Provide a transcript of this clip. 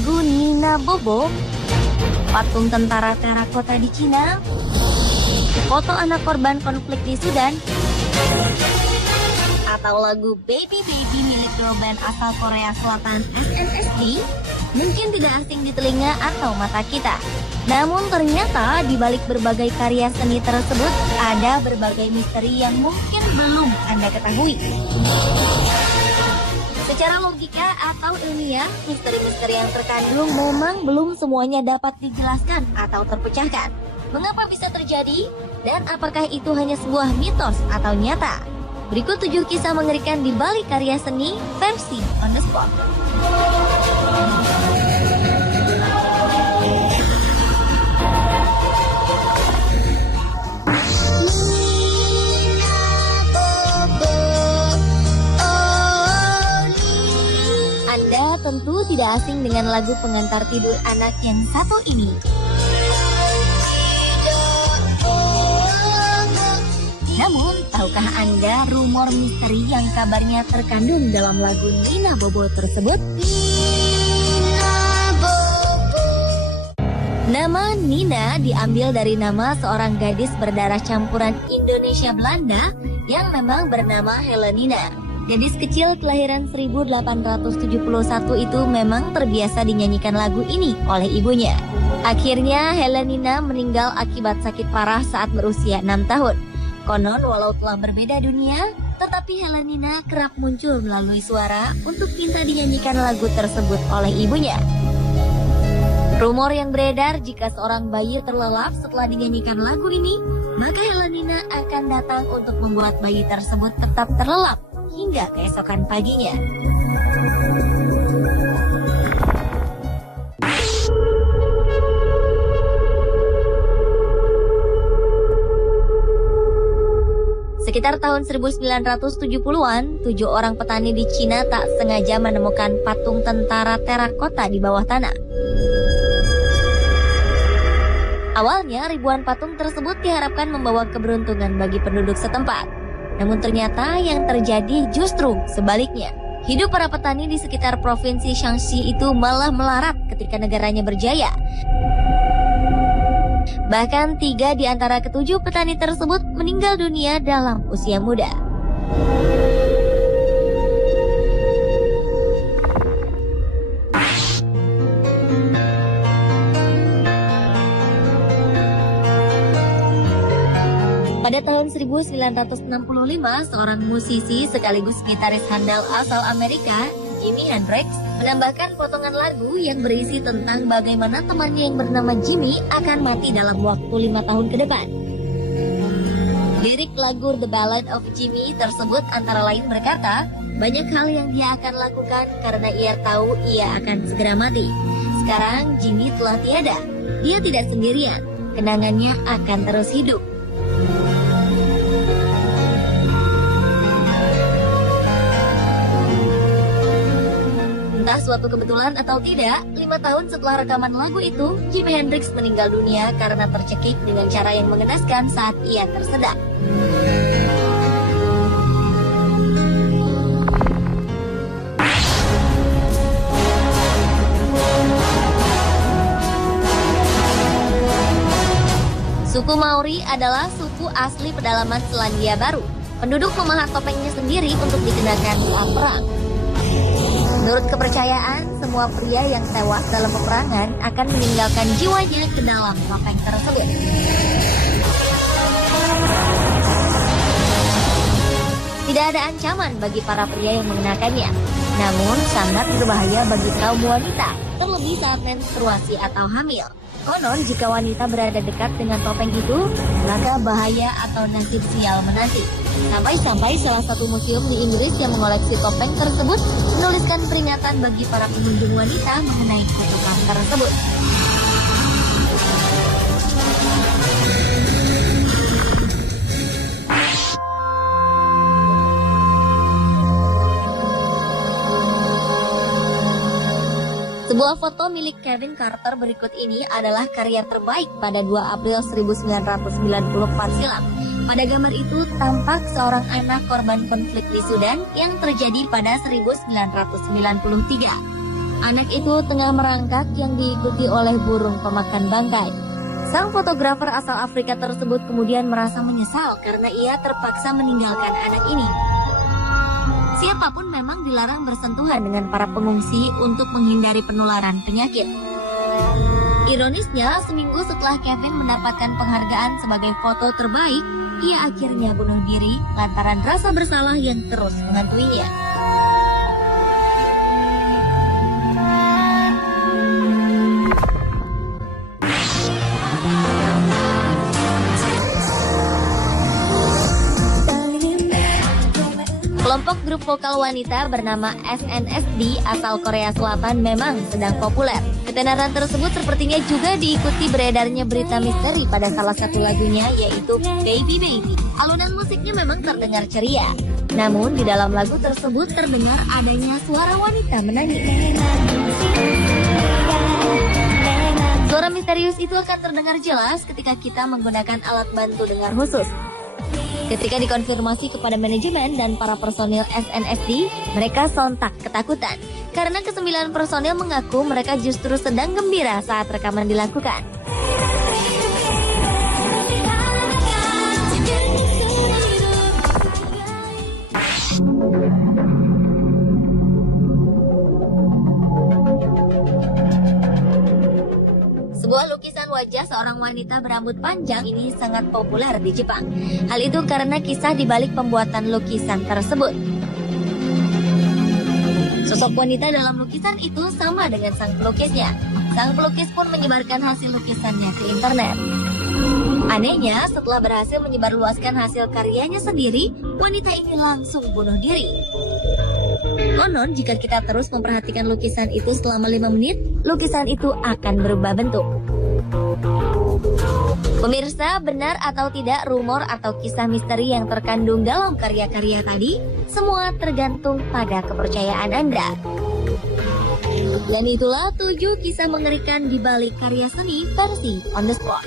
lagu Nina Bobo, patung tentara terakota di Cina, foto anak korban konflik di Sudan, atau lagu Baby Baby milik girl band asal Korea Selatan SNSD, mungkin tidak asing di telinga atau mata kita. Namun ternyata di balik berbagai karya seni tersebut ada berbagai misteri yang mungkin belum Anda ketahui. Secara logika atau ilmiah, misteri-misteri yang terkandung memang belum semuanya dapat dijelaskan atau terpecahkan. Mengapa bisa terjadi? Dan apakah itu hanya sebuah mitos atau nyata? Berikut 7 kisah mengerikan di balik karya seni versi on the spot. Anda tentu tidak asing dengan lagu pengantar tidur anak yang satu ini. Namun, tahukah Anda rumor misteri yang kabarnya terkandung dalam lagu Nina Bobo tersebut? Nama Nina diambil dari nama seorang gadis berdarah campuran Indonesia Belanda yang memang bernama Helenina. Gadis kecil kelahiran 1871 itu memang terbiasa dinyanyikan lagu ini oleh ibunya. Akhirnya Helenina meninggal akibat sakit parah saat berusia 6 tahun. Konon walau telah berbeda dunia, tetapi Helenina kerap muncul melalui suara untuk minta dinyanyikan lagu tersebut oleh ibunya. Rumor yang beredar jika seorang bayi terlelap setelah dinyanyikan lagu ini, maka Helenina akan datang untuk membuat bayi tersebut tetap terlelap hingga keesokan paginya. Sekitar tahun 1970-an, 7 orang petani di Cina tak sengaja menemukan patung tentara terakota di bawah tanah. Awalnya, ribuan patung tersebut diharapkan membawa keberuntungan bagi penduduk setempat. Namun ternyata yang terjadi justru sebaliknya. Hidup para petani di sekitar provinsi Shaanxi itu malah melarat ketika negaranya berjaya. Bahkan 3 di antara ke-7 petani tersebut meninggal dunia dalam usia muda. Pada tahun 1965, seorang musisi sekaligus gitaris handal asal Amerika, Jimi Hendrix, menambahkan potongan lagu yang berisi tentang bagaimana temannya yang bernama Jimmy akan mati dalam waktu 5 tahun ke depan. Lirik lagu The Ballad of Jimmy tersebut antara lain berkata, banyak hal yang dia akan lakukan karena ia tahu ia akan segera mati. Sekarang Jimmy telah tiada, dia tidak sendirian, kenangannya akan terus hidup. Entah suatu kebetulan atau tidak, 5 tahun setelah rekaman lagu itu, Jimi Hendrix meninggal dunia karena tercekik dengan cara yang mengenaskan saat ia tersedak. Suku Maori adalah suku asli pedalaman Selandia Baru. Penduduk memahat topengnya sendiri untuk dikenakan saat perang. Menurut kepercayaan, semua pria yang tewas dalam peperangan akan meninggalkan jiwanya ke dalam topeng tersebut. Tidak ada ancaman bagi para pria yang mengenakannya, namun sangat berbahaya bagi kaum wanita, terlebih saat menstruasi atau hamil. Konon jika wanita berada dekat dengan topeng itu, maka bahaya atau nasib sial menanti. Sampai-sampai salah satu museum di Inggris yang mengoleksi topeng tersebut menuliskan peringatan bagi para pengunjung wanita mengenai kutukan tersebut. Sebuah foto milik Kevin Carter berikut ini adalah karya terbaik pada 2 April 1994 silam. Pada gambar itu tampak seorang anak korban konflik di Sudan yang terjadi pada 1993. Anak itu tengah merangkak yang diikuti oleh burung pemakan bangkai. Sang fotografer asal Afrika tersebut kemudian merasa menyesal karena ia terpaksa meninggalkan anak ini. Siapapun memang dilarang bersentuhan dengan para pengungsi untuk menghindari penularan penyakit. Ironisnya, seminggu setelah Kevin mendapatkan penghargaan sebagai foto terbaik, ia akhirnya bunuh diri lantaran rasa bersalah yang terus menghantuinya. Kelompok grup vokal wanita bernama SNSD asal Korea Selatan memang sedang populer. Ketenaran tersebut sepertinya juga diikuti beredarnya berita misteri pada salah satu lagunya, yaitu Baby Baby. Alunan musiknya memang terdengar ceria. Namun di dalam lagu tersebut terdengar adanya suara wanita menangis. Suara misterius itu akan terdengar jelas ketika kita menggunakan alat bantu dengar khusus. Ketika dikonfirmasi kepada manajemen dan para personil SNSD, mereka sontak ketakutan. Karena ke-9 personil mengaku mereka justru sedang gembira saat rekaman dilakukan. Sebuah lukisan wajah seorang wanita berambut panjang ini sangat populer di Jepang. Hal itu karena kisah di balik pembuatan lukisan tersebut. Sosok wanita dalam lukisan itu sama dengan sang pelukisnya. Sang pelukis pun menyebarkan hasil lukisannya ke internet. Anehnya, setelah berhasil menyebarluaskan hasil karyanya sendiri, wanita ini langsung bunuh diri. Konon, jika kita terus memperhatikan lukisan itu selama 5 menit, lukisan itu akan berubah bentuk. Pemirsa, benar atau tidak rumor atau kisah misteri yang terkandung dalam karya-karya tadi, semua tergantung pada kepercayaan Anda. Dan itulah 7 kisah mengerikan di balik karya seni versi On The Spot.